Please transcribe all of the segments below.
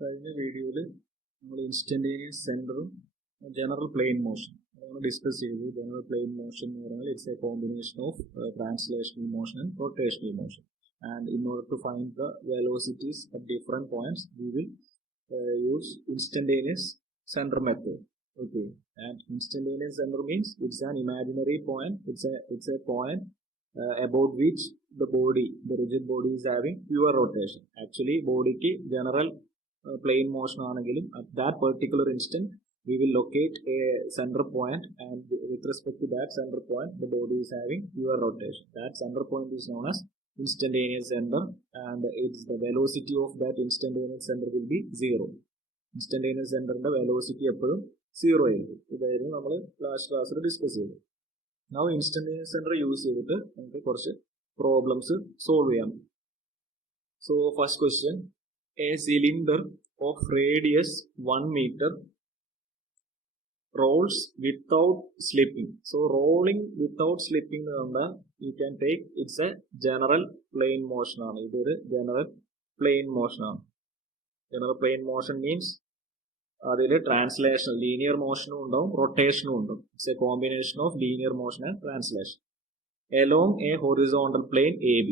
കഴിഞ്ഞ വീഡിയോയിൽ നമ്മൾ ഇൻസ്റ്റന്റേനിയസ് സെൻറ്ററും ജനറൽ പ്ലെയിൻ മോഷൻ അതാണ് ഡിസ്കസ് ചെയ്തത്. ജനറൽ പ്ലെയിൻ മോഷൻ എന്ന് പറഞ്ഞാൽ it's A combination of translational motion and rotational motion. And in order to find the velocities at different points, we will use instantaneous center method. Okay, and instantaneous center means it's an imaginary point. It's a point about which the rigid body is having pure rotation. Actually, body ki general plane motion aanengilum at that particular instant we will locate a center point, and with respect to that center point, the body is having pure rotation. That center point is known as instantaneous center, and it's the velocity of that instantaneous center will be zero. Instantaneous center ന്റെ velocity എപ്പോഴും zero ആയിരിക്കും. ഇതായിരുന്നു നമ്മൾ last ക്ലാസ്സിൽ discuss ചെയ്തത്. Now instantaneous center use ചെയ്തിട്ട് നമുക്ക് കുറച്ച് പ്രോബ്ലംസ് സോൾവ് ചെയ്യാം. So first question, a cylinder of radius 1 meter rolls without slipping. So rolling without slipping you can take it's a general plane motion. This is general plane motion. General plane motion means translation, linear motion undavum, rotation undavum. It's a combination of linear motion and translation along a horizontal plane AB.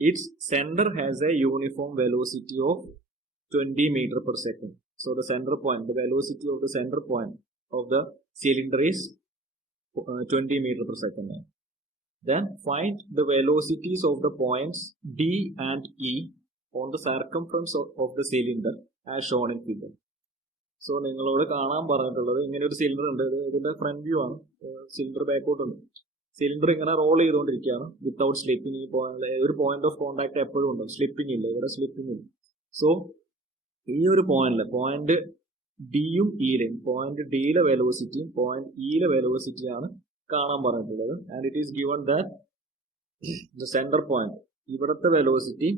Its center has a uniform velocity of 20 meter per second. So the center point, the velocity of the center point of the cylinder is 20 meter per second. Then find the velocities of the points D and E on the circumference of the cylinder as shown in figure. So നിങ്ങളോട് കാണാൻ പറഞ്ഞിട്ടുള്ളത് ഇങ്ങനെ ഒരു cylinder ഉണ്ട്. ഇതിന്റെ front view ആണ്. Cylinder ബാക്കോട്ട് ഉണ്ട്. സിലിണ്ടർ ഇങ്ങനെ റോൾ ചെയ്തുകൊണ്ടിരിക്കുകയാണ് വിത്തൗട്ട് സ്ലിപ്പിംഗ്. ഈ ഒരു പോയിന്റ് ഓഫ് കോണ്ടാക്ട് എപ്പോഴും ഉണ്ട്, സ്ലിപ്പിംഗ് ഇല്ല. ഇവിടെ സ്ലിപ്പിംഗ് ഇല്ല. സോ ഈ ഒരു പോയിന്റ് ഡിയും ഇയിലെയും പോയിന്റ് ഡിയിലെ വെലോസിറ്റിയും പോയിന്റ് ഇയിലെ വെലോസിറ്റിയാണ് കാണാൻ പറഞ്ഞിട്ടുള്ളത്. And it is given that the centre point ഇവിടുത്തെ വെലോസിറ്റി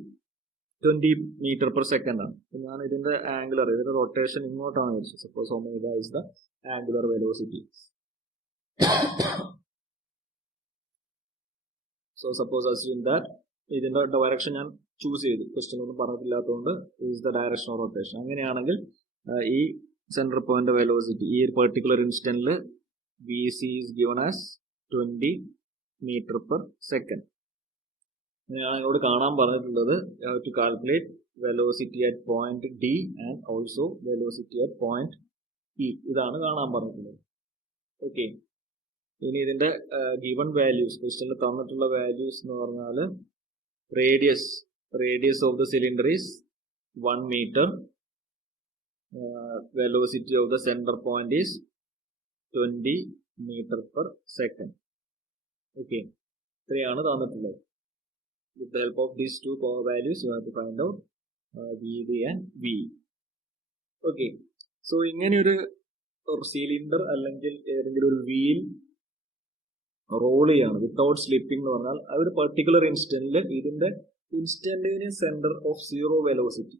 20 meter per second ആണ്. ഞാൻ ഇതിന്റെ ആംഗുലർ, ഇതിന്റെ റൊട്ടേഷൻ ഇങ്ങോട്ടാണ് വെച്ചത്. Suppose omega is the angular velocity. So suppose assume that ഇതിന്റെ ഡയറക്ഷൻ ഞാൻ ചൂസ് ചെയ്തു, ക്വസ്റ്റ്യൻ ഒന്നും പറഞ്ഞിട്ടില്ലാത്തതുകൊണ്ട് is the direction of rotation. അങ്ങനെയാണെങ്കിൽ ഈ സെൻട്രൽ പോയിന്റ് വെലോസിറ്റി ഈ ഒരു പെർട്ടിക്കുലർ ഇൻസ്റ്റന്റിൽ V C is given as 20 meter per second. ഞാൻ നിങ്ങളോട് കാണാൻ പറഞ്ഞിട്ടുള്ളത് to calculate velocity at point D and also velocity at point E. ഇതാണ് കാണാൻ പറഞ്ഞിട്ടുള്ളത്. ഓക്കെ, ഇനി ഇതിന്റെ ഗിവൺ വാല്യൂസ്, ക്വസ്റ്റ്യനിൽ തന്നിട്ടുള്ള വാല്യൂസ് എന്ന് പറഞ്ഞാൽ radius of the cylinder is 1 meter, velocity of the center point is 20 meter per second. Okay, ഇത്രയാണ് തന്നിട്ടുള്ളത്. With the help of these two values you have to find out VD and V. Okay, so ഇങ്ങനെ ഒരു cylinder അല്ലെങ്കിൽ ഏതെങ്കിലും ഒരു wheel role ചെയ്യാണ് without slipping എന്ന് പറഞ്ഞാൽ ആ ഒരു പെർട്ടിക്കുലർ ഇൻസ്റ്റന്റിൽ ഇതിന്റെ instantaneous centre of zero velocity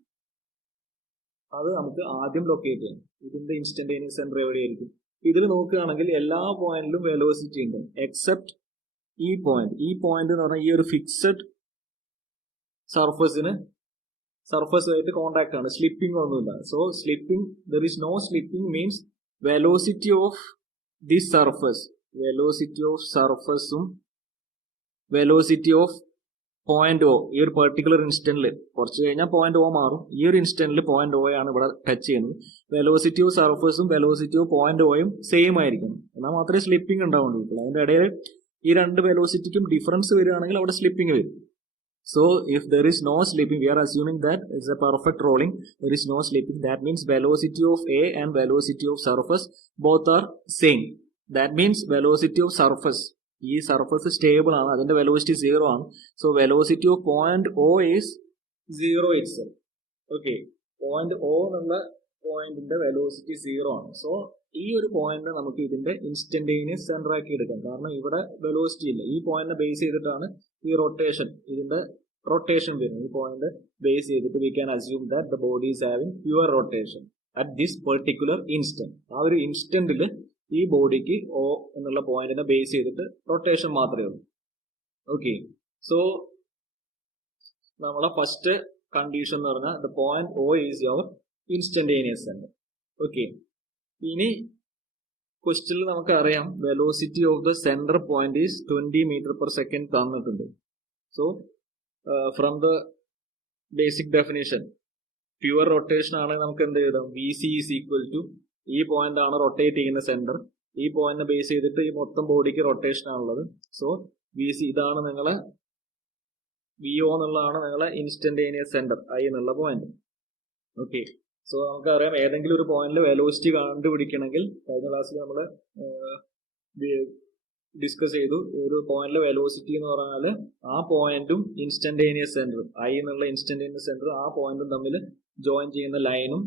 അത് നമുക്ക് ആദ്യം ലൊക്കേറ്റ് ചെയ്യാം. ഇതിന്റെ ഇൻസ്റ്റന്റേനിയസ് സെന്റർ എവിടെയായിരിക്കും? ഇതിൽ നോക്കുകയാണെങ്കിൽ എല്ലാ പോയിന്റിലും വെലോസിറ്റി ഉണ്ട് എക്സെപ്റ്റ് ഈ പോയിന്റ് എന്ന് പറഞ്ഞാൽ ഈ ഒരു ഫിക്സഡ് സർഫസുമായിട്ട് കോണ്ടാക്ട് ആണ്, സ്ലിപ്പിംഗ് ഒന്നുമില്ല. So slipping, there is no slipping means velocity of this സർഫസും വെലോസിറ്റി ഓഫ് പോയിന്റ് ഒ ഈ ഒരു പെർട്ടിക്കുലർ ഇൻസ്റ്റന്റിൽ കുറച്ച് കഴിഞ്ഞാൽ പോയിന്റ് ഒ മാറും. ഈ ഒരു ഇൻസ്റ്റന്റിൽ പോയിന്റ് ഒ ആണ് ഇവിടെ ടച്ച് ചെയ്യുന്നത്. വെലോസിറ്റി ഓഫ് സർഫസും വെലോസിറ്റി ഓഫ് പോയിന്റ് ഒയും സെയിം ആയിരിക്കണം, എന്നാൽ മാത്രമേ സ്ലിപ്പിംഗ് ഉണ്ടാവുള്ളൂ. അതിന്റെ ഇടയിൽ ഈ രണ്ട് വെലോസിറ്റിക്കും ഡിഫറൻസ് വരികയാണെങ്കിൽ അവിടെ സ്ലിപ്പിംഗ് വരും. So if there is no slipping, we are assuming that it's a perfect rolling, there is no slipping. That means velocity of A and velocity of surface both are same. That means velocity of surface, ഈ surface stable ആണ്, അതിന്റെ velocity 0 ആണ്. So velocity of point O is 0 itself. Okay, point O എന്നുള്ള പോയിന്റിന്റെ velocity 0 ആണ്. So ഈ ഒരു point നമുക്ക് ഇതിന്റെ ഇൻസ്റ്റന്റേനിയസ് സെന്റർ ആക്കി എടുക്കാം. കാരണം ഇവിടെ വെലോസിറ്റി ഇല്ല. ഈ പോയിന്റിനെ ബേസ് ചെയ്തിട്ടാണ് ഈ ഇതിന്റെ റൊട്ടേഷൻ വരുന്നത്. ഈ പോയിന്റ് ബേസ് ചെയ്തിട്ട് we can assume that the body is having pure rotation at this particular instant. ആ ഒരു ഇൻസ്റ്റന്റിൽ ഈ ബോഡിക്ക് O എന്നുള്ള പോയിന്റിനെ ബേസ് ചെയ്തിട്ട് റൊട്ടേഷൻ മാത്രമേ ഉള്ളൂ. ഓക്കെ, സോ നമ്മളെ ഫസ്റ്റ് കണ്ടീഷൻ എന്ന് പറഞ്ഞാൽ the point O is your instantaneous centre. Okay, ഇനി ക്വസ്റ്റ്യനിൽ നമുക്കറിയാം velocity of the centre point is 20 metre per second തന്നിട്ടുണ്ട്. So from the basic definition pure rotation ആണെങ്കിൽ നമുക്ക് എന്ത് എഴുതാം? V C is equal to, ഈ പോയിന്റ് ആണ് റൊട്ടേറ്റ് ചെയ്യുന്ന സെന്റർ, ഈ പോയിന്റ് ബേസ് ചെയ്തിട്ട് ഈ മൊത്തം ബോഡിക്ക് റൊട്ടേഷൻ ആണുള്ളത്. സോ വി സി ഇതാണ് നിങ്ങളെ വി ഒ എന്നുള്ളതാണ് നിങ്ങളെ ഇൻസ്റ്റന്റേനിയസ് സെന്റർ ഐ എന്നുള്ള പോയിന്റ്. ഓക്കെ, സോ നമുക്കറിയാം ഏതെങ്കിലും ഒരു പോയിന്റിൽ വെലോസിറ്റി കണ്ടുപിടിക്കണമെങ്കിൽ കഴിഞ്ഞ ക്ലാസ്സിൽ നമ്മൾ ഡിസ്കസ് ചെയ്തു. ഒരു പോയിന്റിലെ വെലോസിറ്റി എന്ന് പറഞ്ഞാൽ ആ പോയിന്റും ഇൻസ്റ്റന്റേനിയസ് സെന്ററും ഐ എന്നുള്ള ഇൻസ്റ്റന്റേനിയസ് സെന്ററും ആ പോയിന്റും തമ്മിൽ ജോയിൻ ചെയ്യുന്ന ലൈനും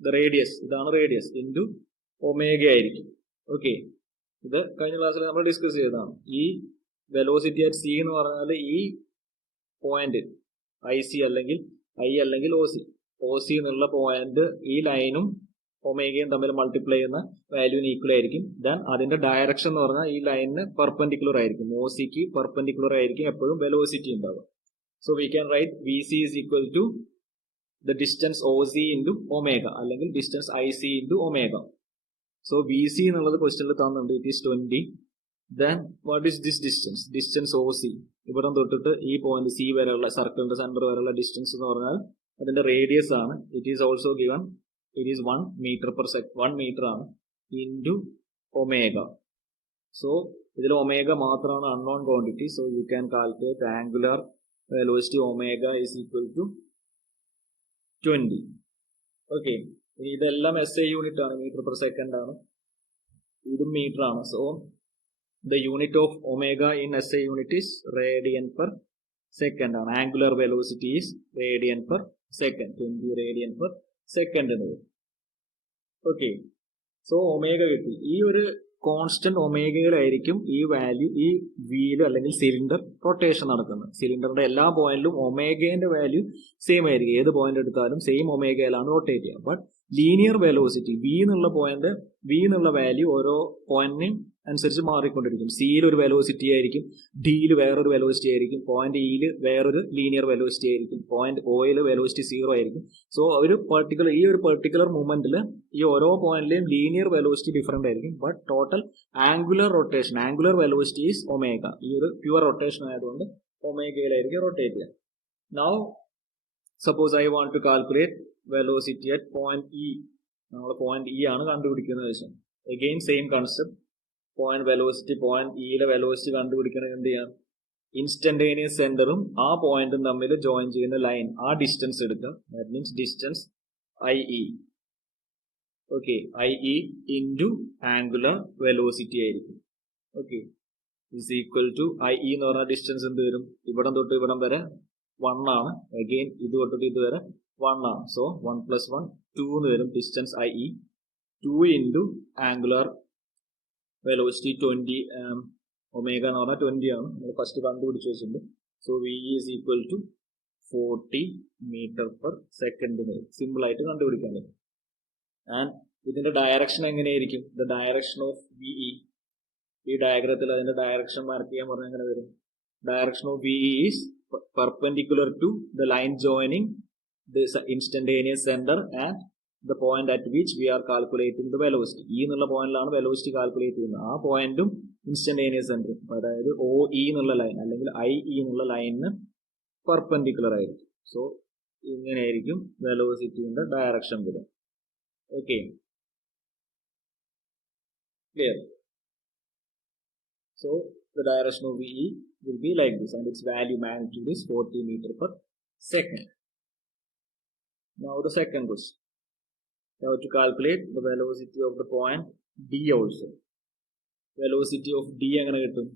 റേഡിയസ്, ഇതാണ് റേഡിയസ്, ഇൻറ്റു ഒമേഗ ആയിരിക്കും. ഓക്കെ, ഇത് കഴിഞ്ഞ ക്ലാസ്സിൽ നമ്മൾ ഡിസ്കസ് ചെയ്തതാണ്. ഈ വെലോസിറ്റി അറ്റ് സി എന്ന് പറഞ്ഞാൽ ഈ പോയിന്റ് ഐ സി അല്ലെങ്കിൽ ഐ അല്ലെങ്കിൽ ഒ സി എന്നുള്ള പോയിന്റ് ഈ ലൈനും ഒമേഗയും തമ്മിൽ മൾട്ടിപ്ലൈ ചെയ്യുന്ന വാല്യൂവിന് ഈക്വൽ ആയിരിക്കും. ദെൻ അതിന്റെ ഡയറക്ഷൻ എന്ന് പറഞ്ഞാൽ ഈ ലൈനിന് പെർപെൻഡിക്കുലർ ആയിരിക്കും, ഒ സിക്ക് പെർപെൻഡിക്കുലർ ആയിരിക്കും എപ്പോഴും വെലോസിറ്റി ഉണ്ടാവുക. So we can write V C is equal to the distance O C into omega അല്ലെങ്കിൽ distance I C into omega. So V C എന്നുള്ളത് ക്വസ്റ്റ്യനിൽ തന്നിട്ടുണ്ട്, it is 20. Then what is this distance? Distance O C, ഇവിടെ തൊട്ടിട്ട് ഈ point C വരെയുള്ള സർക്കിളിന്റെ centre വരെയുള്ള ഡിസ്റ്റൻസ് എന്ന് പറഞ്ഞാൽ അതിന്റെ റേഡിയസ് ആണ്. It is also given, it is 1 metre per second, 1 metre ആണ്, ഇൻറ്റു ഒമേഗ. സോ ഇതിൽ ഒമേഗ മാത്രമാണ് unknown quantity. So you can calculate angular velocity omega is equal to 20. Okay, ഇതെല്ലാം എസ് ഐ യൂണിറ്റ് ആണ്, metre per second ആണ്, ഇതും metre ആണ്. So the unit of omega in SI unit is radian per second ആണ്. Angular velocity is radian per second, 20 radian per second എന്നത്. Okay, so omega കിട്ടി. ഈ ഒരു constant ഒമേഗയിലായിരിക്കും ഈ വാല്യൂ, ഈ വീല് അല്ലെങ്കിൽ സിലിണ്ടർ റൊട്ടേഷൻ നടക്കുന്നത്. സിലിണ്ടറിന്റെ എല്ലാ പോയിന്റിലും ഒമേഗയുടെ വാല്യൂ സെയിം ആയിരിക്കും, ഏത് പോയിന്റ് എടുത്താലും സെയിം ഒമേഗയിലാണ് റൊട്ടേറ്റ് ചെയ്യുക. ബട്ട് ലീനിയർ വെലോസിറ്റി വി എന്നുള്ള പോയിന്റ്, വി എന്നുള്ള വാല്യൂ ഓരോ പോയിന്റിനും അനുസരിച്ച് മാറിക്കൊണ്ടിരിക്കും. സിയിൽ ഒരു വെലോസിറ്റി ആയിരിക്കും, ഡിയിൽ വേറൊരു വെലോസിറ്റി ആയിരിക്കും, പോയിന്റ് ഇയിൽ വേറൊരു ലീനിയർ വെലോസിറ്റി ആയിരിക്കും, പോയിന്റ് ഒയിൽ വെലോസിറ്റി 0 ആയിരിക്കും. സോ ഈ ഒരു പെർട്ടിക്കുലർ മൂവ്മെന്റിൽ ഈ ഓരോ പോയിന്റിലെയും ലീനിയർ വെലോസിറ്റി ഡിഫറെന്റ് ആയിരിക്കും. But total angular rotation, angular velocity is omega. ഈ ഒരു പ്യുവർ റൊട്ടേഷൻ ആയതുകൊണ്ട് ഒമേഗയിലായിരിക്കും റൊട്ടേറ്റ് ചെയ്യുക. Now suppose I want to calculate velocity at point E. നമ്മൾ പോയിന്റ് ഇ ആണ് കണ്ടുപിടിക്കുന്നത് വെച്ചാൽ again same concept. Point velocity, point ഇയിലെ വെലോസിറ്റി കണ്ടുപിടിക്കണമെങ്കിൽ എന്ത് ചെയ്യാം? ഇൻസ്റ്റന്റേനിയസ് സെന്ററും ആ പോയിന്റും തമ്മിൽ ജോയിൻ ചെയ്യുന്ന ലൈൻ, ആ ഡിസ്റ്റൻസ് എടുക്കുക. That means distance I E. Okay, I E into angular velocity ആയിരിക്കും. Okay, is equal to I E എന്ന് പറഞ്ഞ ഡിസ്റ്റൻസ് എന്ത് വരും? ഇവിടം തൊട്ട് ഇവിടം വരെ 1 ആണ്. അഗെയിൻ ഇത് തൊട്ടിട്ട് ഇത് വരെ 1 ആണ്. സോ 1 + 1 2 എന്ന് വരും distance I E. 2 into angular velocity 20, omega എന്ന് പറഞ്ഞാൽ 20 ആണ്, നമ്മൾ ഫസ്റ്റ് കണ്ടുപിടിച്ച് വെച്ചിട്ടുണ്ട്. So V is equal to 40 metre per second. Simple ആയിട്ട് കണ്ടുപിടിക്കാൻ പറ്റും. ആൻഡ് ഇതിന്റെ ഡയറക്ഷൻ എങ്ങനെയായിരിക്കും? The direction of V E, ഈ ഡയഗ്രത്തിൽ അതിന്റെ ഡയറക്ഷൻ മാർക്ക് ചെയ്യാൻ പറഞ്ഞാൽ എങ്ങനെ വരും? Direction of V E is perpendicular to the line joining the instantaneous centre and the point at which we are calculating the velocity. ഈ എന്നുള്ള പോയിന്റിലാണ് വെലോസിറ്റി കാൽക്കുലേറ്റ് ചെയ്യുന്നത്. ആ പോയിന്റും ഇൻസ്റ്റന്റേനിയസ് സെന്ററും, അതായത് ഒ ഇ എന്നുള്ള ലൈൻ അല്ലെങ്കിൽ ഐ ഇ എന്നുള്ള ലൈനിന് പെർപെൻഡിക്കുലർ ആയിരിക്കും. സോ ഇങ്ങനെയായിരിക്കും വെലോസിറ്റിന്റെ ഡയറക്ഷൻ വരിക. Okay, clear? So the direction of VE will be like this and its value magnitude is 40 meter per second. Now the second question. You have to calculate the velocity of the point D also. Velocity of D എങ്ങനെ കിട്ടും?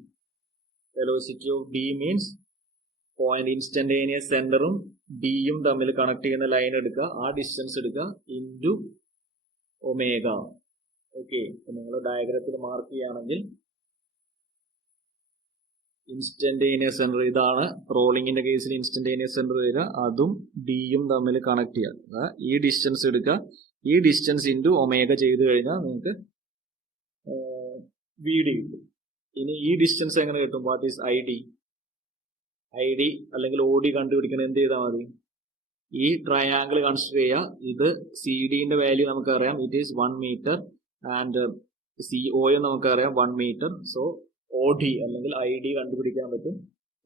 Velocity of D means point instantaneous സെന്ററും ഡിയും തമ്മിൽ connect ചെയ്യുന്ന line എടുക്കുക, ആ distance എടുക്കുക, into omega. Okay, അപ്പൊ നിങ്ങൾ ഡയഗ്രത്തിൽ മാർക്ക് ചെയ്യുകയാണെങ്കിൽ ഇൻസ്റ്റന്റേനിയസ് സെന്റർ ഇതാണ്, റോളിങ്ങിന്റെ കേസിൽ ഇൻസ്റ്റന്റേനിയസ് സെന്റർ വരിക, അതും ഡിയും തമ്മിൽ കണക്ട് ചെയ്യുക. ഈ ഡിസ്റ്റൻസ് എടുക്കുക, ഈ ഡിസ്റ്റൻസ് ഇൻറ്റു ഒമേഗ ചെയ്ത് കഴിഞ്ഞാൽ നിങ്ങൾക്ക് വി ഡി കിട്ടും. ഇനി ഈ ഡിസ്റ്റൻസ് എങ്ങനെ കിട്ടും? What is I D? I D അല്ലെങ്കിൽ ഒ ഡി കണ്ടുപിടിക്കണം എന്ത് ചെയ്താൽ മതി? ഈ ട്രയാങ്കിൾ കൺസിഡർ ചെയ്യുക. ഇത് സി ഡിന്റെ വാല്യൂ നമുക്കറിയാം, it is 1 metre and CO നമുക്കറിയാം 1 മീറ്റർ. സോ OD അല്ലെങ്കിൽ ID കണ്ടുപിടിക്കാൻ പറ്റും.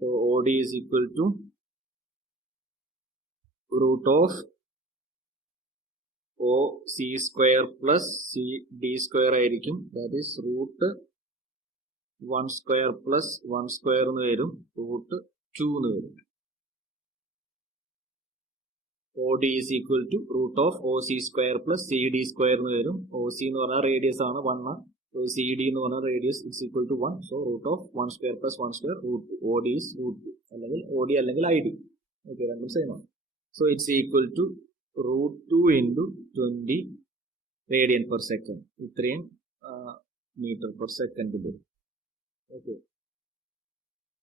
So OD is equal to root of OC square plus CD square ആയിരിക്കും. That is root 1 square plus 1 square എന്ന് വരും, റൂട്ട് 2 എന്ന് വരും. OD is equal to root of OC square plus CD square എന്ന് വരും. OC എന്ന് പറഞ്ഞാൽ radius ആണ് 1, CD എന്ന് പറഞ്ഞാൽ radius it's equal to 1. So root of 1 square plus 1 square root OD is root 2 അല്ലെങ്കിൽ OD അല്ലെങ്കിൽ ID. ഓക്കെ, രണ്ടും സെയിം ആണ്. So it's equal to root 2 into 20 radian per second. ഇത്രയും മീറ്റർ പെർ സെക്കൻഡ് വരും. Okay,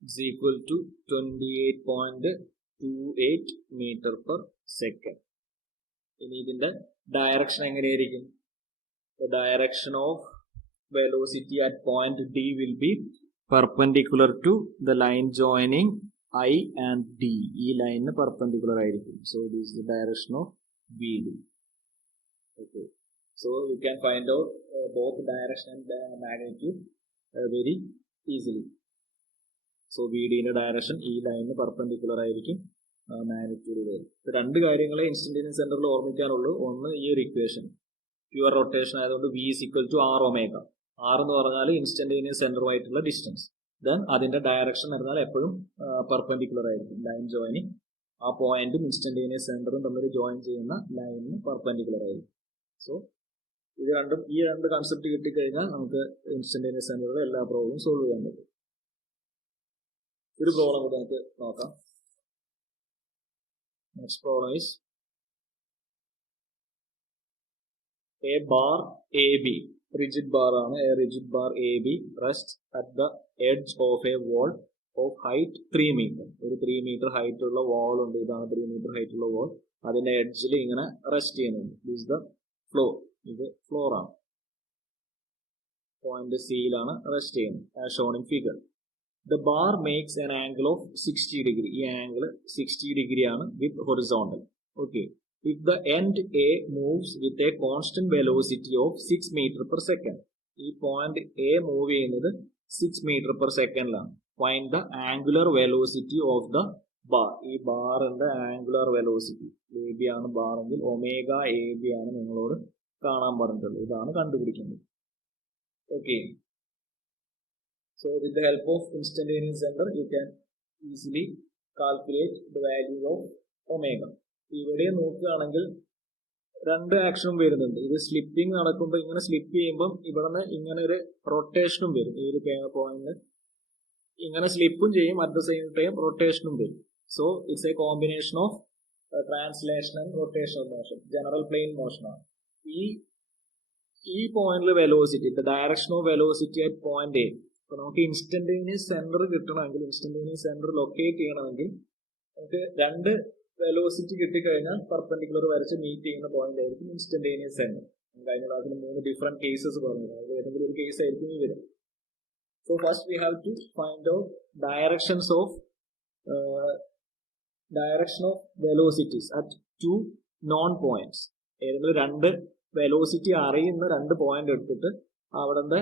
it's equal to 28.28 metre per second. ഇനി ഇതിന്റെ direction എങ്ങനെയായിരിക്കും? The direction of velocity at point D will be perpendicular to the line joining I and D. ഈ ലൈനിന് perpendicular ആയിരിക്കും. So this is the direction of VD. Okay, so you can find out both direction and magnitude very easily. So VD ന്റെ direction ഈ ലൈനിന് perpendicular ആയിരിക്കും, magnitude വരും. രണ്ട് കാര്യങ്ങളെ ഇൻസ്റ്റന്റേനിയസ് സെന്ററിൽ ഓർമ്മിക്കാനുള്ളൂ. ഒന്ന് ഈ ഒരു ഇക്വേഷൻ, പ്യുവർ റൊട്ടേഷൻ ആയതുകൊണ്ട് V is equal to R omega. R എന്ന് പറഞ്ഞാൽ ഇൻസ്റ്റന്റേനിയസ് സെന്ററുമായിട്ടുള്ള ഡിസ്റ്റൻസ്. ദെൻ അതിന്റെ ഡയറക്ഷൻ പറഞ്ഞാൽ എപ്പോഴും പെർപെൻഡിക്കുലർ ആയിരിക്കും. ലൈൻ ജോയിനിങ് ആ പോയിന്റും ഇൻസ്റ്റന്റേനിയസ് സെന്ററും തമ്മിൽ ജോയിൻ ചെയ്യുന്ന ലൈനിന് പെർപെൻഡിക്കുലർ ആയിരിക്കും. സോ ഈ രണ്ട് കൺസെപ്റ്റ് കിട്ടിക്കഴിഞ്ഞാൽ നമുക്ക് ഇൻസ്റ്റന്റേനിയസ് സെന്ററിലെ എല്ലാ പ്രോബ്ലവും സോൾവ് ചെയ്യാൻ പറ്റും. ഒരു പ്രോബ്ലം കൂടി നമുക്ക് നോക്കാം. Next problem is a bar AB, rigid bar ആണ്. A rigid bar AB rests at the edge of a wall of height 3 meter. ഒരു 3 meter ഹൈറ്റ് ഉള്ള വാൾ ഉണ്ട്. ഇതാണ് 3 meter ഹൈറ്റ് ഉള്ള വാൾ. അതിന്റെ എഡ്ജിൽ ഇങ്ങനെ റെസ്റ്റ് ചെയ്യുന്നുണ്ട്. This the floor. ഇത് ഫ്ലോർ ആണ്. പോയിന്റ് സിയിലാണ് റെസ്റ്റ് ചെയ്യുന്നത്, as shown in figure. The bar makes an angle of 60 degree. ഈ ആംഗിൾ 60 degree ആണ് with horizontal. Okay. If the end A moves with a constant velocity of 6 meter per second. ഈ point A move ചെയ്യുന്നത് 6 meter per secondലാണ്. Find the angular velocity of the bar. ഈ ബാറിന്റെ angular velocity AB ആണ് bar എങ്കിൽ omega AB ആണ് നിങ്ങളോട് കാണാൻ പറഞ്ഞിട്ടുള്ളത്. ഇതാണ് കണ്ടുപിടിക്കുന്നത്. Okay, so with the help of instantaneous center you can easily calculate the value of omega. ഇവിടെ നോക്കുകയാണെങ്കിൽ രണ്ട് ആക്ഷനും വരുന്നുണ്ട്. ഇത് സ്ലിപ്പിംഗ് നടക്കുമ്പോൾ ഇങ്ങനെ സ്ലിപ്പ് ചെയ്യുമ്പം ഇവിടെ നിന്ന് ഇങ്ങനെ ഒരു റൊട്ടേഷനും വരും. ഈ ഒരു പോയിന്റ് ഇങ്ങനെ സ്ലിപ്പും ചെയ്യും, അറ്റ് ദ സെയിം ടൈം റൊട്ടേഷനും വരും. So it's A combination of translation and rotational motion. General plane motion ആണ്. ഈ പോയിന്റിൽ velocity, the direction of velocity at point A. അപ്പൊ നമുക്ക് ഇൻസ്റ്റന്റേനിയസ് സെന്റർ കിട്ടണമെങ്കിൽ, ഇൻസ്റ്റന്റേനിയസ് സെന്റർ ലൊക്കേറ്റ് ചെയ്യണമെങ്കിൽ നമുക്ക് രണ്ട് വെലോസിറ്റി കിട്ടിക്കഴിഞ്ഞാൽ പെർപെൻഡിക്കുലർ വരച്ച് മീറ്റ് ചെയ്യുന്ന പോയിന്റ് ആയിരിക്കും ഇൻസ്റ്റന്റേനിയസ് സെന്റർ. കഴിഞ്ഞ ക്ലാസ്സിൽ 3 ഡിഫറെന്റ് കേസസ് പറഞ്ഞു. അതിൽ ഏതെങ്കിലും ഒരു കേസ് ആയിരിക്കും ഈ വരും. So first we have to find out direction of velocities at 2 known points. ഏതെങ്കിലും രണ്ട് വെലോസിറ്റി അറിയുന്ന രണ്ട് പോയിന്റ് എടുത്തിട്ട് അവിടുത്തെ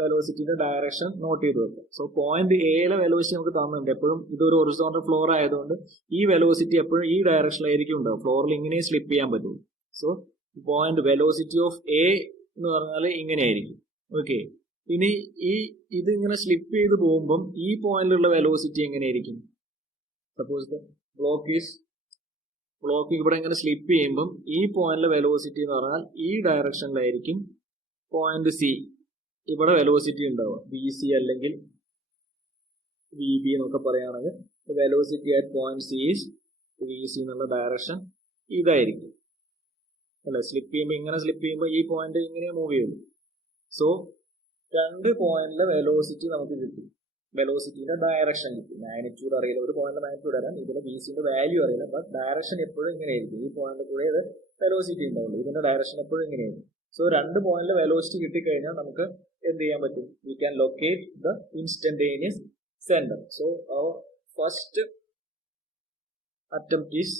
വെലോസിറ്റിന്റെ ഡയറക്ഷൻ നോട്ട് ചെയ്ത് വെക്കുക. സോ പോയിന്റ് എയിലെ വെലോസിറ്റി നമുക്ക് തന്നിട്ടുണ്ട്. എപ്പോഴും ഇതൊരു ഹൊറിസോണ്ടൽ ഫ്ലോർ ആയതുകൊണ്ട് ഈ വെലോസിറ്റി എപ്പോഴും ഈ ഡയറക്ഷനിലായിരിക്കും ഉണ്ടാവും. ഫ്ലോറിൽ ഇങ്ങനെ സ്ലിപ്പ് ചെയ്യാൻ പറ്റും. So point velocity of A എന്ന് പറഞ്ഞാൽ ഇങ്ങനെയായിരിക്കും. ഓക്കെ, ഇനി ഇത് ഇങ്ങനെ സ്ലിപ്പ് ചെയ്ത് പോകുമ്പം ഈ പോയിന്റിലുള്ള വെലോസിറ്റി എങ്ങനെയായിരിക്കും? സപ്പോസ് ബ്ലോക്ക് ഇവിടെ ഇങ്ങനെ സ്ലിപ്പ് ചെയ്യുമ്പം ഈ പോയിന്റിലെ വെലോസിറ്റി എന്ന് പറഞ്ഞാൽ ഈ ഡയറക്ഷനിലായിരിക്കും പോയിന്റ് സി. ഇവിടെ വെലോസിറ്റി ഉണ്ടാവുക VC അല്ലെങ്കിൽ VB എന്നൊക്കെ പറയുകയാണെങ്കിൽ velocity at point C is VC എന്നുള്ള ഡയറക്ഷൻ ഇതായിരിക്കും അല്ലെ. സ്ലിപ്പ് ചെയ്യുമ്പോൾ ഇങ്ങനെ സ്ലിപ്പ് ചെയ്യുമ്പോൾ ഈ പോയിന്റ് ഇങ്ങനെ മൂവ് ചെയ്യുള്ളൂ. സോ രണ്ട് പോയിന്റിലെ വെലോസിറ്റി നമുക്ക് കിട്ടി, വെലോസിറ്റിന്റെ ഡയറക്ഷൻ കിട്ടി. മാഗ്നിറ്റ്യൂഡ് അറിയില്ല, ഒരു പോയിന്റിന്റെ മാഗ്നിറ്റ്യൂഡ് അറിയാം, ഇതിന്റെ VCന്റെ വാല്യൂ അറിയില്ല. ബട്ട് ഡയറക്ഷൻ എപ്പോഴും ഇങ്ങനെയായിരിക്കും. ഈ പോയിന്റ് കൂടെ ഇത് വെലോസിറ്റി ഉണ്ടാവുള്ളൂ, ഇതിന്റെ ഡയറക്ഷൻ എപ്പോഴും ഇങ്ങനെയായിരിക്കും. സോ രണ്ട് പോയിന്റിലെ വെലോസിറ്റി കിട്ടിക്കഴിഞ്ഞാൽ നമുക്ക് എന്ത് ചെയ്യാൻ പറ്റും? We can locate the instantaneous centre. So our first attempt is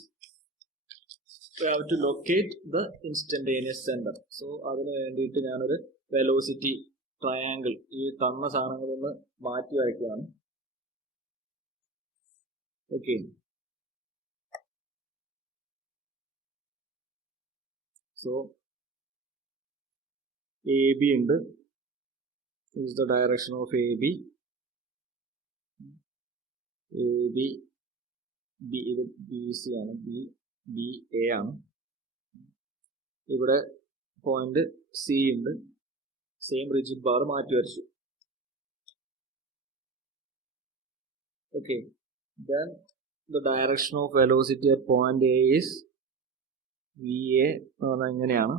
we have to locate the instantaneous center. So അതിന് വേണ്ടിയിട്ട് ഞാനൊരു വെലോസിറ്റി ട്രയാങ്കിൾ ഈ തന്ന സാധനങ്ങളൊന്ന് മാറ്റി വരയ്ക്കുകയാണ്. ഓക്കെ, സോ എ ബി ഉണ്ട്. is the direction of AB. AB B ഇത് BC ആണ്, BA ആണ്. ഇവിടെ പോയിന്റ് C ഉണ്ട്. സെയിം റിജിഡ് ബാർ മാറ്റി വരച്ചു. Okay, then the direction of velocity at point A is VA എന്ന് പറഞ്ഞാൽ ഇങ്ങനെയാണ്.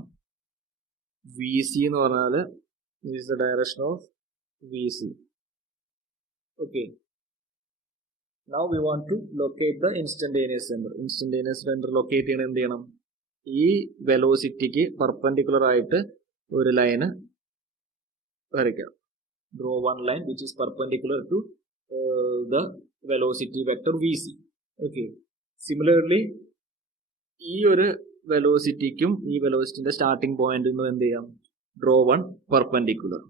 VC എന്ന് പറഞ്ഞാൽ is the direction of VC. Okay, now we want to locate the instantaneous center. Instantaneous center locate ചെയ്യണം എന്ത് ചെയ്യണം? ഈ വെലോസിറ്റിക്ക് പെർപെൻഡിക്കുലർ ആയിട്ട് ഒരു ലൈന് വരയ്ക്കാം. Draw one line which is perpendicular to the velocity vector VC. Okay, similarly ഈ ഒരു വെലോസിറ്റിക്കും ഈ വെലോസിറ്റിന്റെ സ്റ്റാർട്ടിംഗ് പോയിന്റ് എന്ന് എന്ത് ചെയ്യാം? Draw one perpendicular.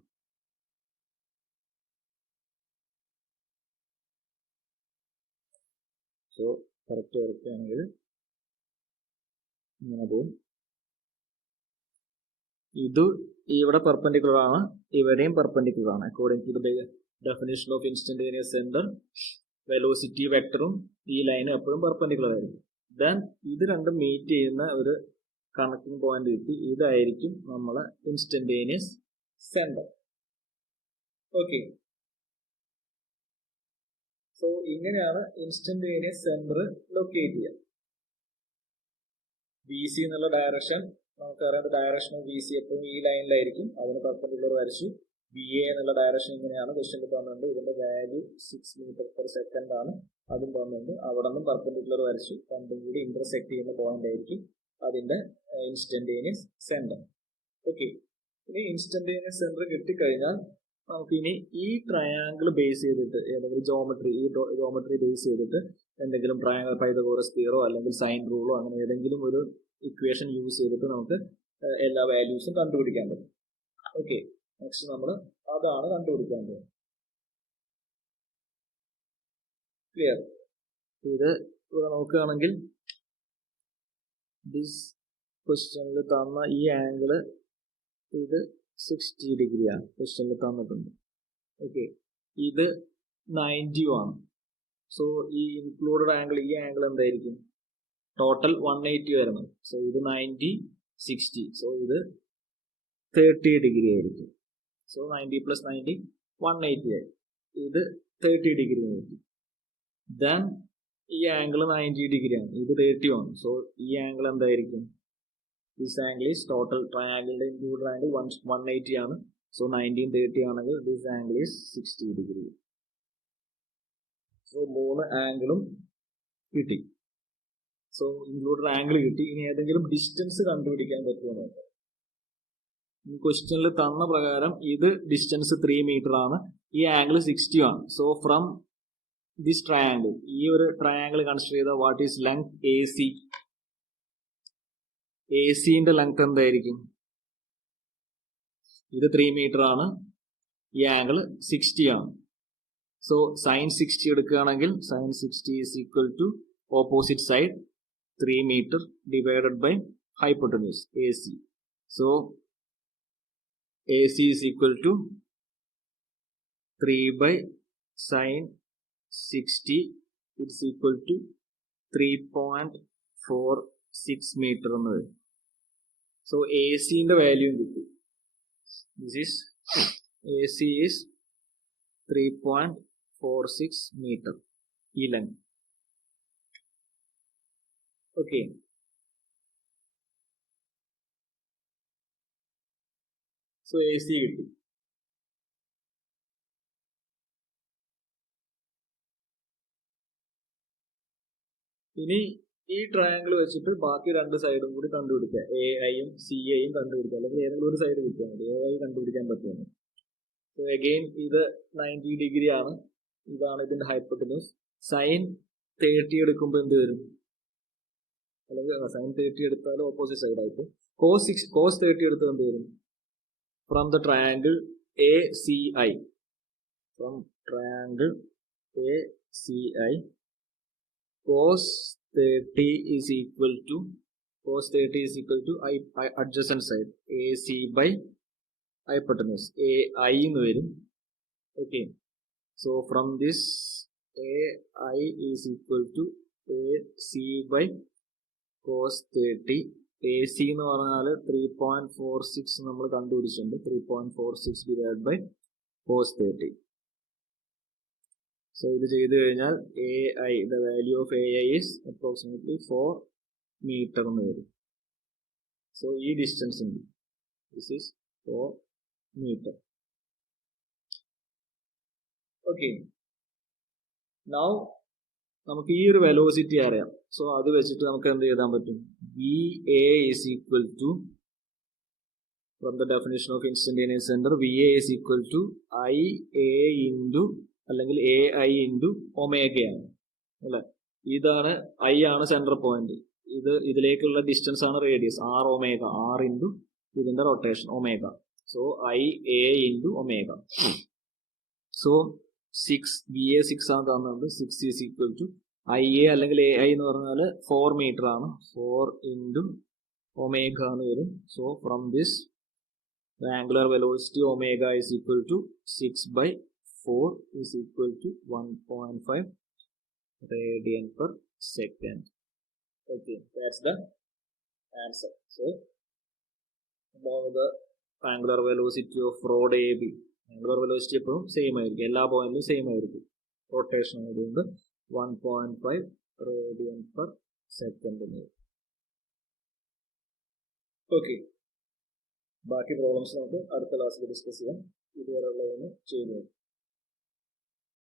So correct വരയ്ക്കുകയാണെങ്കിൽ ഇങ്ങനെ പോകും. ഇത് ഇവിടെ പെർപെൻഡിക്കുലർ ആണ്, ഇവിടെയും പെർപെൻഡിക്കുലർ ആണ്. According to the definition of instantaneous centre velocity വെക്ടറും ഈ ലൈനും എപ്പോഴും പെർപെൻഡിക്കുലർ ആയിരിക്കും. ദെൻ ഇത് രണ്ടും മീറ്റ് ചെയ്യുന്ന ഒരു കണക്റ്റിംഗ് പോയിന്റ് കിട്ടി. ഇതായിരിക്കും നമ്മളെ ഇൻസ്റ്റന്റേനിയസ് സെന്റർ. ഓക്കെ, സോ ഇങ്ങനെയാണ് ഇൻസ്റ്റന്റേനിയസ് സെന്റർ ലൊക്കേറ്റ് ചെയ്യുക. വി സി എന്നുള്ള ഡയറക്ഷൻ നമുക്കറിയാം. ഡയറക്ഷൻ ഓഫ് വി സി എപ്പോഴും ഈ ലൈനിലായിരിക്കും, അതിന് പെർപെൻഡിക്കുലർ വരച്ചു. ബി എ എന്നുള്ള ഡയറക്ഷൻ ഇങ്ങനെയാണ്, ക്വസ്റ്റ്യനിൽ തന്നിട്ടുണ്ട്. ഇതിന്റെ വാല്യൂ 6 മീറ്റർ/സെക്കൻഡ് ആണ്, അതും തന്നിട്ടുണ്ട്. അവിടെ നിന്നും പെർപെൻഡിക്കുലർ വരച്ചു. രണ്ടും കൂടി ഇന്റർസെക്ട് ചെയ്യുന്ന പോയിന്റ് ആയിരിക്കും അതിന്റെ ഇൻസ്റ്റന്റേനിയസ് സെന്റർ. ഓക്കെ, ഇനി ഇൻസ്റ്റന്റേനിയസ് സെന്റർ കിട്ടിക്കഴിഞ്ഞാൽ നമുക്കിനി ഈ ട്രയാങ്കിൾ ബേസ് ചെയ്തിട്ട് ഏതെങ്കിലും ജോമെട്രി ബേസ് ചെയ്തിട്ട് എന്തെങ്കിലും ട്രയാങ്കിൾ പൈതഗോറസ് തിയറോ അല്ലെങ്കിൽ സൈൻ റൂളോ അങ്ങനെ ഏതെങ്കിലും ഒരു ഇക്വേഷൻ യൂസ് ചെയ്തിട്ട് നമുക്ക് എല്ലാ വാല്യൂസും കണ്ടുപിടിക്കാൻ പറ്റും. ഓക്കെ, നെക്സ്റ്റ് നമ്മൾ അതാണ് കണ്ടുപിടിക്കേണ്ടത്. ക്ലിയർ? ഇത് ഇവിടെ നോക്കുകയാണെങ്കിൽ ദിസ് ക്വസ്റ്റ്യനിൽ തന്ന ഈ ആംഗിള് ഇത് 60 ഡിഗ്രിയാണ് ക്വസ്റ്റ്യനിൽ തന്നിട്ടുണ്ട്. ഓക്കെ, ഇത് 90 ആണ്. സോ ഈ ഇൻക്ലൂഡഡ് ആംഗിൾ, ഈ ആംഗിൾ എന്തായിരിക്കും? ടോട്ടൽ 180 വരണം. സോ ഇത് 90, 60. സോ ഇത് 30 ഡിഗ്രി ആയിരിക്കും. സോ 90 + 90 180 ആയി. ഇത് 30 ഡിഗ്രി ആയിരിക്കും. ദെൻ ഈ ആംഗിൾ 90 ഡിഗ്രിയാണ്, ഇത് 30 ആണ്. സോ ഈ ആംഗിൾ എന്തായിരിക്കും? ദിസ് ആംഗിൾ ഈസ് ടോട്ടൽ ട്രയാംഗിളിന്റെ ഇൻക്ലൂഡഡ് ആംഗിൾ 180 ആണ്. സോ 90 30 ആണെങ്കിൽ this angle is 60 degree. So 3 ആംഗിളും കിട്ടി. സോ ഇൻക്ലൂഡഡ് ആംഗിൾ കിട്ടി. ഇനി ഏതെങ്കിലും ഡിസ്റ്റൻസ് കണ്ടുപിടിക്കാൻ പറ്റുമോ നോക്കാം. ഈ ക്വസ്റ്റ്യനിൽ തന്ന പ്രകാരം ഇത് ഡിസ്റ്റൻസ് 3 മീറ്റർ ആണ്, ഈ ആംഗിൾ 60 ആണ്. സോ ഫ്രം ദിസ് ട്രയാംഗിൾ, ഈ ഒരു ട്രയാംഗിൾ കൺസിഡർ ചെയ്ത വാട്ട് ഈസ് ലെങ്ത് AC? ACന്റെ ലെങ്ത് എന്തായിരിക്കും? ഇത് 3 മീറ്റർ ആണ്, ഈ ആംഗിൾ 60 ആണ്. സോ സൈൻ 60 എടുക്കുകയാണെങ്കിൽ sine 60 is equal to opposite side 3 metre divided by hypotenuse AC. So AC is equal to 3 by sin 60. It's equal to 3.46 meter. So AC in the value. This is AC is 3.46 meter. E length. Okay. So AC കിട്ടി. ഇനി ഈ triangle വെച്ചിട്ട് ബാക്കി രണ്ട് സൈഡും കൂടി കണ്ടുപിടിക്കുക. AIയും CAയും കണ്ടുപിടിക്കുക, അല്ലെങ്കിൽ ഏതെങ്കിലും ഒരു സൈഡ് കിട്ടിയാൽ മതി. AI കണ്ടുപിടിക്കാൻ പറ്റുമെന്ന്. സോ അഗെയിൻ ഇത് 90 ഡിഗ്രി ആണ്, ഇതാണ് ഇതിന്റെ ഹൈപ്പോട്ടന്യൂസ്. സൈൻ 30 എടുക്കുമ്പോൾ എന്ത് വരും? അല്ലെങ്കിൽ സൈൻ 30 എടുത്താലും ഓപ്പോസിറ്റ് സൈഡ് ആയിട്ട് കോസ് 30 എടുത്താൽ എന്ത് വരും? From the triangle ACI, from triangle ACI cos 30 is equal to adjacent side AC by hypotenuse AI എന്ന് വരും. Okay, so from this AI is equal to AC by cos 30. AC എന്ന് പറഞ്ഞാൽ 3.46 നമ്മൾ കണ്ടുപിടിച്ചിട്ടുണ്ട്. 3.46 divided by cos 30. So ഇത് ചെയ്ത് കഴിഞ്ഞാൽ AI, the value of AI is approximately 4 meter എന്ന് വരും. സോ ഈ ഡിസ്റ്റൻസ് ഉണ്ട്, this is 4 meter. Okay, now നമുക്ക് ഈ ഒരു വെലോസിറ്റി അറിയാം. സോ അത് വെച്ചിട്ട് നമുക്ക് എന്ത് ചെയ്യാൻ പറ്റും? VA is equal to, from the definition of instantaneous center, VA is equal to IA into അല്ലെങ്കിൽ AI into ഒമേഗയാണ് അല്ലെ. ഇതാണ് I ആണ് സെൻട്രൽ പോയിന്റ്, ഇതിലേക്കുള്ള ഡിസ്റ്റൻസ് ആണ് radius R omega, R into ഇതിന്റെ rotation omega. So IA into omega. So 6 VA 6 ആണ് തന്നത്. 6 is equal to IA അല്ലെങ്കിൽ AI എന്ന് പറഞ്ഞാൽ 4 മീറ്റർ ആണ്. 4 into ഒമേഗ എന്ന് വരും. So from this the angular velocity omega is equal to 6 by 4 is equal to 1.5 radian per second. Okay, that's the answer. So about the angular velocity of rod AB, angular velocity എപ്പോഴും same ആയിരിക്കും, എല്ലാ പോയിന്റിലും same ആയിരിക്കും. Rotation ആയതുകൊണ്ട് 1.5 radian per second. Okay, ബാക്കി problems നമുക്ക് അടുത്ത ക്ലാസ്സിൽ ഡിസ്കസ് ചെയ്യാം. ഇതുവരെയുള്ളതൊന്ന് ചെയ്യുന്നു.